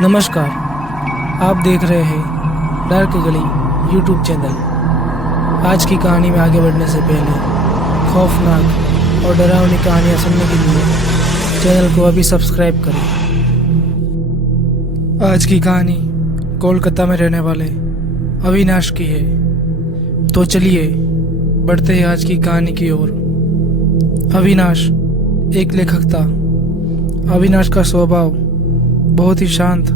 नमस्कार। आप देख रहे हैं डार्क गली यूट्यूब चैनल। आज की कहानी में आगे बढ़ने से पहले खौफनाक और डरावनी कहानियाँ सुनने के लिए चैनल को अभी सब्सक्राइब करें। आज की कहानी कोलकाता में रहने वाले अविनाश की है। तो चलिए बढ़ते हैं आज की कहानी की ओर। अविनाश एक लेखक था। अविनाश का स्वभाव बहुत ही शांत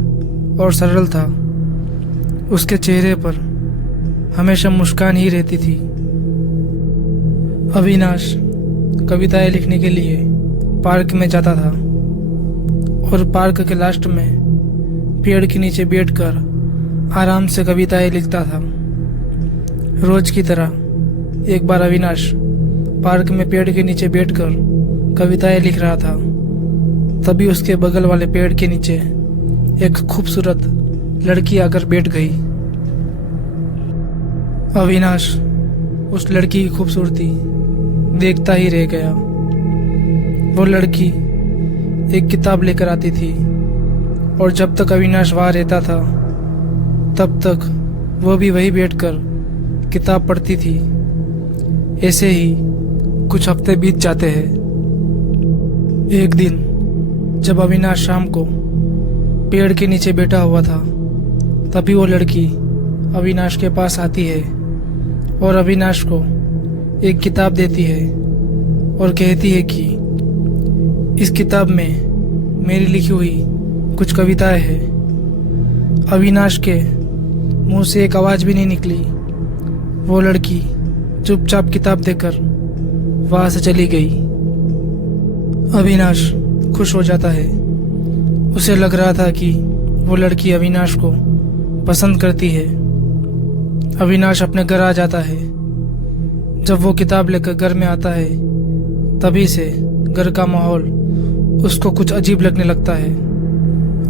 और सरल था। उसके चेहरे पर हमेशा मुस्कान ही रहती थी। अविनाश कविताएं लिखने के लिए पार्क में जाता था और पार्क के लास्ट में पेड़ के नीचे बैठकर आराम से कविताएं लिखता था। रोज की तरह एक बार अविनाश पार्क में पेड़ के नीचे बैठकर कविताएं लिख रहा था। तभी उसके बगल वाले पेड़ के नीचे एक खूबसूरत लड़की आकर बैठ गई। अविनाश उस लड़की की खूबसूरती देखता ही रह गया। वो लड़की एक किताब लेकर आती थी और जब तक अविनाश वहाँ रहता था तब तक वो भी वहीं बैठकर किताब पढ़ती थी। ऐसे ही कुछ हफ्ते बीत जाते हैं। एक दिन जब अविनाश शाम को पेड़ के नीचे बैठा हुआ था तभी वो लड़की अविनाश के पास आती है और अविनाश को एक किताब देती है और कहती है कि इस किताब में मेरी लिखी हुई कुछ कविताएं हैं। अविनाश के मुंह से एक आवाज़ भी नहीं निकली। वो लड़की चुपचाप किताब देकर वहां से चली गई। अविनाश खुश हो जाता है। उसे लग रहा था कि वो लड़की अविनाश को पसंद करती है। अविनाश अपने घर आ जाता है। जब वो किताब लेकर घर में आता है तभी से घर का माहौल उसको कुछ अजीब लगने लगता है।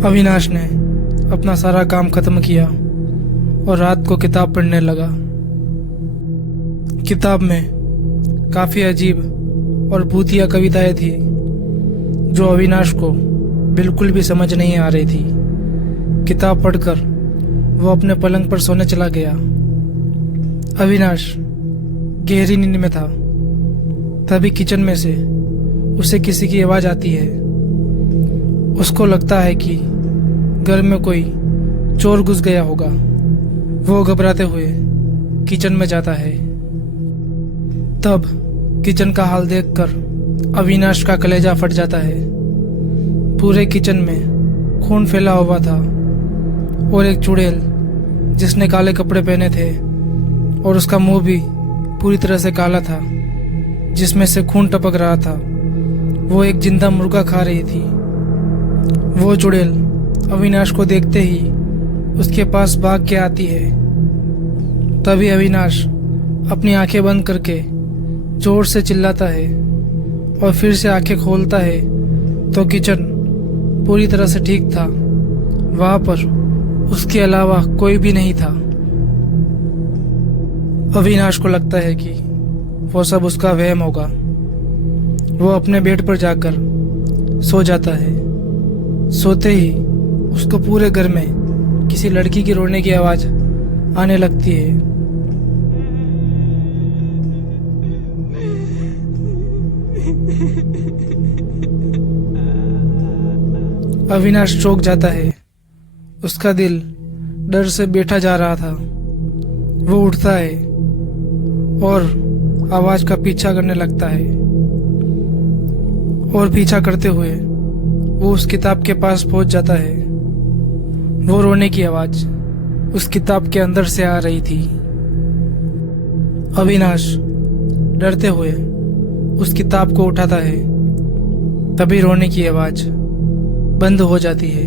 अविनाश ने अपना सारा काम खत्म किया और रात को किताब पढ़ने लगा। किताब में काफी अजीब और भूतिया कविताएं थी जो अविनाश को बिल्कुल भी समझ नहीं आ रही थी। किताब पढ़कर वो अपने पलंग पर सोने चला गया। अविनाश गहरी नींद में था। तभी किचन में से उसे किसी की आवाज आती है। उसको लगता है कि घर में कोई चोर घुस गया होगा। वो घबराते हुए किचन में जाता है। तब किचन का हाल देखकर अविनाश का कलेजा फट जाता है। पूरे किचन में खून फैला हुआ था और एक चुड़ैल जिसने काले कपड़े पहने थे और उसका मुंह भी पूरी तरह से काला था जिसमें से खून टपक रहा था, वो एक जिंदा मुर्गा खा रही थी। वो चुड़ैल अविनाश को देखते ही उसके पास भाग के आती है। तभी अविनाश अपनी आंखें बंद करके जोर से चिल्लाता है और फिर से आंखें खोलता है तो किचन पूरी तरह से ठीक था। वहां पर उसके अलावा कोई भी नहीं था। अविनाश को लगता है कि वो सब उसका वहम होगा। वो अपने बेड पर जाकर सो जाता है। सोते ही उसको पूरे घर में किसी लड़की की रोने की आवाज आने लगती है। अविनाश चौंक जाता है। उसका दिल डर से बैठा जा रहा था। वो उठता है और आवाज का पीछा करने लगता है और पीछा करते हुए वो उस किताब के पास पहुंच जाता है। वो रोने की आवाज उस किताब के अंदर से आ रही थी। अविनाश डरते हुए उस किताब को उठाता है। तभी रोने की आवाज बंद हो जाती है।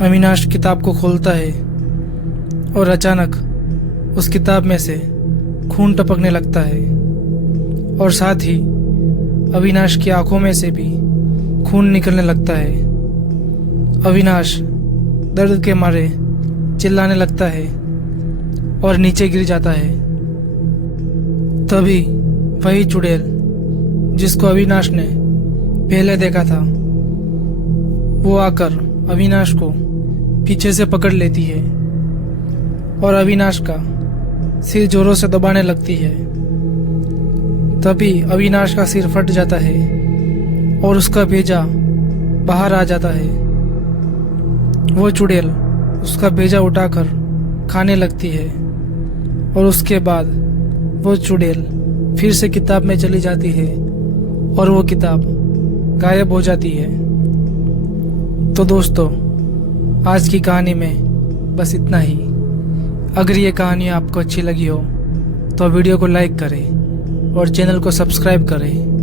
अविनाश किताब को खोलता है और अचानक उस किताब में से खून टपकने लगता है और साथ ही अविनाश की आंखों में से भी खून निकलने लगता है। अविनाश दर्द के मारे चिल्लाने लगता है और नीचे गिर जाता है। तभी वही चुड़ैल जिसको अविनाश ने पहले देखा था वो आकर अविनाश को पीछे से पकड़ लेती है और अविनाश का सिर जोरों से दबाने लगती है। तभी अविनाश का सिर फट जाता है और उसका भेजा बाहर आ जाता है। वो चुड़ैल उसका भेजा उठाकर खाने लगती है और उसके बाद वो चुड़ैल फिर से किताब में चली जाती है और वो किताब गायब हो जाती है। तो दोस्तों, आज की कहानी में बस इतना ही। अगर ये कहानी आपको अच्छी लगी हो तो वीडियो को लाइक करें और चैनल को सब्सक्राइब करें।